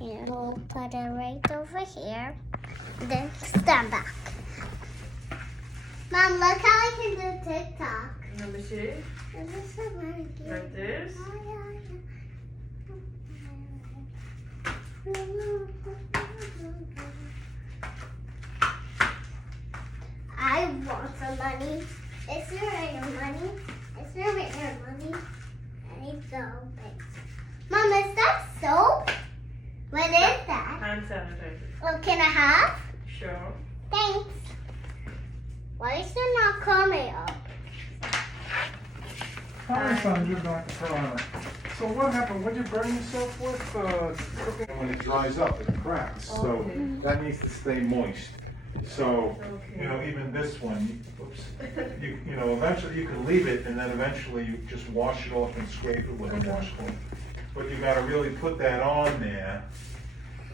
And we'll put it right over here. Then stand back. Mom, look how I can do TikTok. Let me see. Like this. I want some money. Is there your money? Is there your money? I need soap. Mom, is that soap? What is that? Hand sanitizer. Oh, can I have? Sure. Thanks. Why is it not coming up? Hi, Sandra, Dr. Piranha. So what happened? What did you burn yourself with? Cooking? When it dries up, it cracks. So Okay. that needs to stay moist. So, Okay. you know, even this one, oops, you know, eventually you can leave it and then eventually you just wash it off and scrape it with a washcloth. But you gotta really put that on there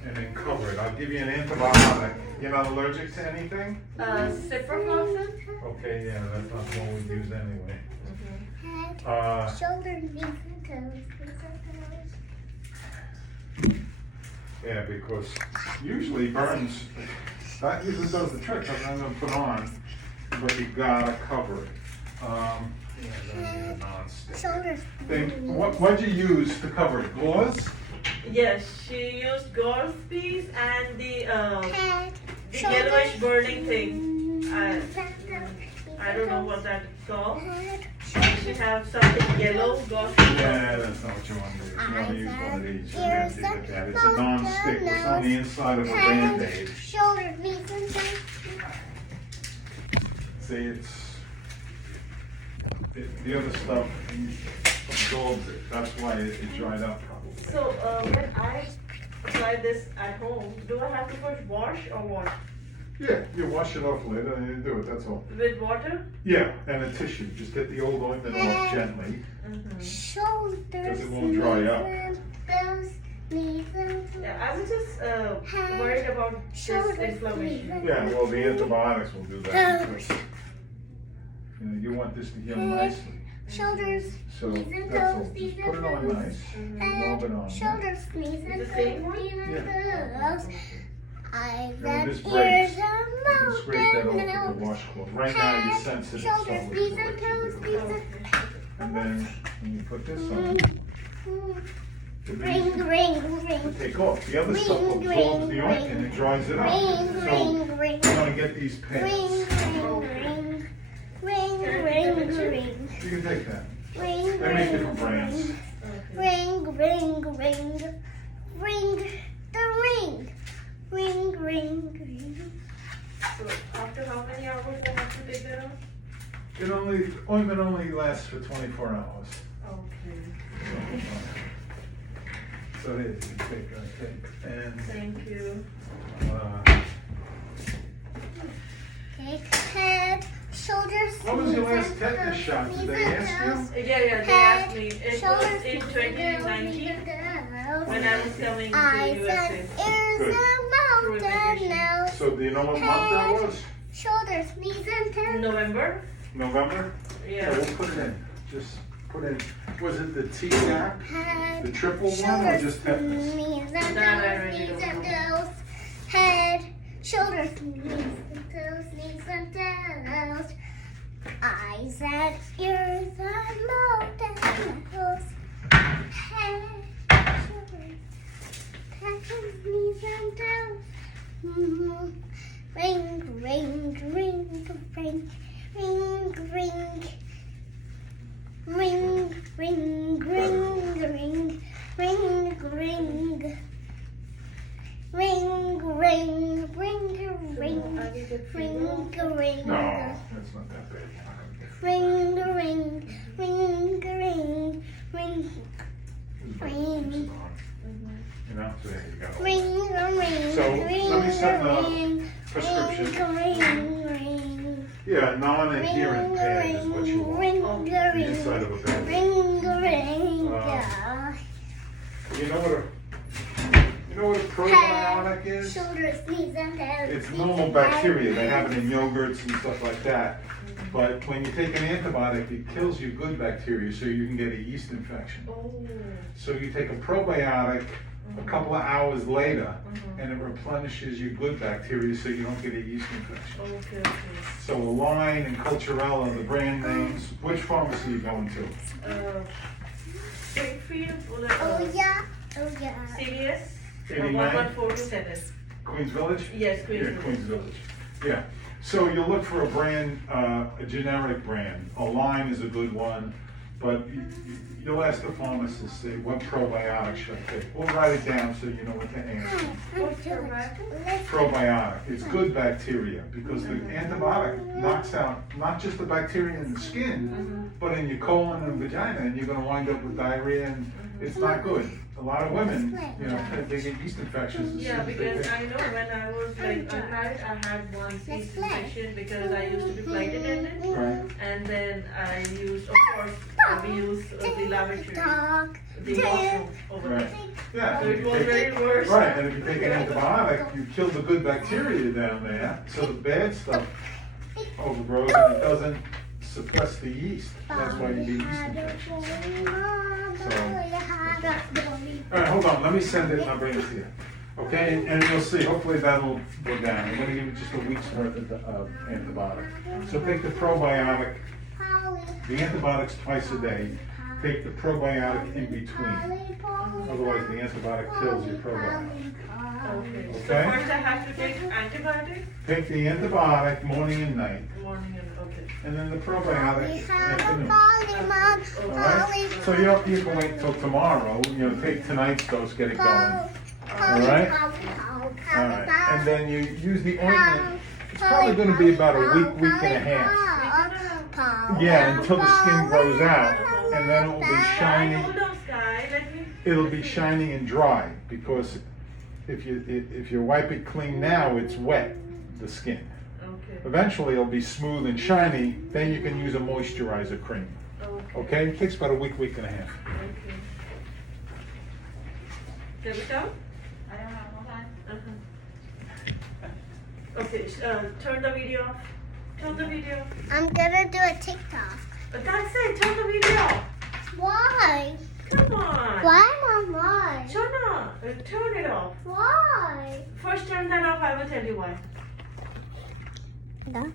and then cover it. I'll give you an antibiotic. You're not allergic to anything? Ciprofloxacin? Okay, yeah, that's not the one we use anyway. Head, shoulders, knees, and toes. Yeah, because usually burns, that usually does the trick, I'm gonna put on, but you gotta cover it. Yeah, that'll be a non-stick. Shoulders. Then, what'd you use to cover it? Gauze? Yes, she used gauze piece and the Head, yellowish burning thing. knees, I and toes. don't know what that's called. Head, She have something yellow gauze piece. Yeah, that's not what you want to use. You want to use one of these. You can't see that bad. It's a non-stick, it's on the inside of a Band-Aid. shoulders, knees, and toes. See, the other stuff absorbs it, that's why it dried up probably. So when I apply this at home, do I have to first wash or what? Yeah, you wash it off later and you do it, that's all. With water? Yeah, and a tissue, just get the old ointment off gently. Shoulders, Because it won't dry up. knees, and toes, knees, and toes. Yeah, I was just worried about this Shoulders, inflammation. knees, Yeah, well, the antibiotics will do that. Toes. Because, you know, you want this to heal nicely. Shoulders, So knees, and that's all, toes, knees, just put it and on toes. nice, Head, rub it on there. shoulders, knees, and The toes, same one? knees, and Yeah. toes. Eyes When and this ears breaks, and you can mouth scrape that off and with a nose. washcloth. Right now, you're Head, sensitive, shoulders, so knees, it's and toes, what knees, you do. And then, when you put this on, it'll be Ring, easy ring, to ring. take off. The other stuff Ring, absorbs ring, the ointment and ring. it dries it up. Ring, So, ring, ring. we're gonna get these Ring, pads. ring, ring. Ring, ring, ring. You can take that. Ring, They make ring, different brands. ring. Ring, ring, ring. Ring the ring. Ring, ring, ring. So after how many hours I have to take that off? Ointment only lasts for 24 hours. Okay. So it is, you take, and, Thank you. Okay, head, shoulders, What was your knees, last and tetanus toes, shot? Did knees they and ask toes. Yeah, they Head, asked me. It was shoulders, in knees, and 2019 toes. when I was coming to Eyes USA. and ears Good. and mouth Through and vacation. nose. So do you know what month that was? Shoulders, knees, and toes. November? November? Yeah. We'll put it in, just put in, was it the T-cap, Head, the triple one, or shoulders, just tetanus? knees, and That I toes, really knees, don't and know. toes. Head, shoulders, knees, and toes, knees, and toes. Eyes and ears and mouth and nose. Head, shoulders, toes, knees, and toes. Ring, ring, ring, ring, ring, ring. Ring, ring, ring, ring, ring, ring. Ring, ring, ring, ring, I will get ring, fever. ring. No, that's not that bad. You're not gonna get Ring, ring, ring, ring, ring, This one keeps it on. You know, so there you go. ring, ring. So, let me set the ring, prescription. Ring, ring, Yeah, non-adherent pad is what you want. ring, The ring, inside of a band. ring, ring. You know what a probiotic is? Shoulders, knees, and toes. It's normal bacteria, they have it in yogurts and stuff like that. But when you take an antibiotic, it kills your good bacteria so you can get a yeast infection. Oh. So you take a probiotic a couple of hours later, Mhm. and it replenishes your good bacteria so you don't get a yeast infection. Okay, okay. So Align and Culturella, the brand names. Which pharmacy are you going to? Springfield, Oh yeah. Oh yeah. CVS, 89? 11427. Queens Village? Yes, Queens Yeah, Village. Queens Village. Yeah. So you'll look for a brand, a generic brand. Align is a good one, but you'll ask the pharmacist, say, what probiotic should I take? We'll write it down so you know what to answer. What's probiotic? Probiotic, it's good bacteria, because the antibiotic knocks out not just the bacteria in the skin, but in your colon and vagina, and you're gonna wind up with diarrhea, and it's not good. A lot of women, you know, they get yeast infections as soon Yeah, as they because get. I know when I was like unmarried, I had one yeast infection because I used to be flight attendant, Right. and then I used, of course, we used the lavatory, Dog. the washroom over Right. there. Yeah. So and it if you was take- very worse. Right, and if you take an antibiotic, you kill the good bacteria down there, so the bad stuff overgrows and it doesn't suppress the yeast. That's why you get yeast infections. All right, hold on, let me send it and I'll bring it to you. Okay, and you'll see, hopefully that'll go down. I'm gonna give you just a week's worth of antibiotic. So take the probiotic, the antibiotics twice a day. Take the probiotic in between. Otherwise, the antibiotic kills your probiotic. Okay. So Okay. first I have to take antibiotic, Take the antibiotic morning and night, morning and, okay. and then the probiotic afternoon. All Alright? So you can wait till tomorrow, you know, take tonight's dose, get it going. Alright? Alright, and then you use the ointment, it's probably gonna be about a week and a half. Yeah, until the skin grows out, and then it'll be shiny. Hold on, Sky, let me. It'll be shining and dry, because if you wipe it clean now, it's wet, the skin. Okay. Eventually, it'll be smooth and shiny, then you can use a moisturizer cream. Okay, it takes about a week and a half. Okay. There we go? I don't know, hold on. Okay, turn the video off. Turn the video off. I'm gonna do a TikTok. That's it, turn the video off. Why? Come on. Why, Mama? Turn it off. Why? First turn that off, I will tell you why. No.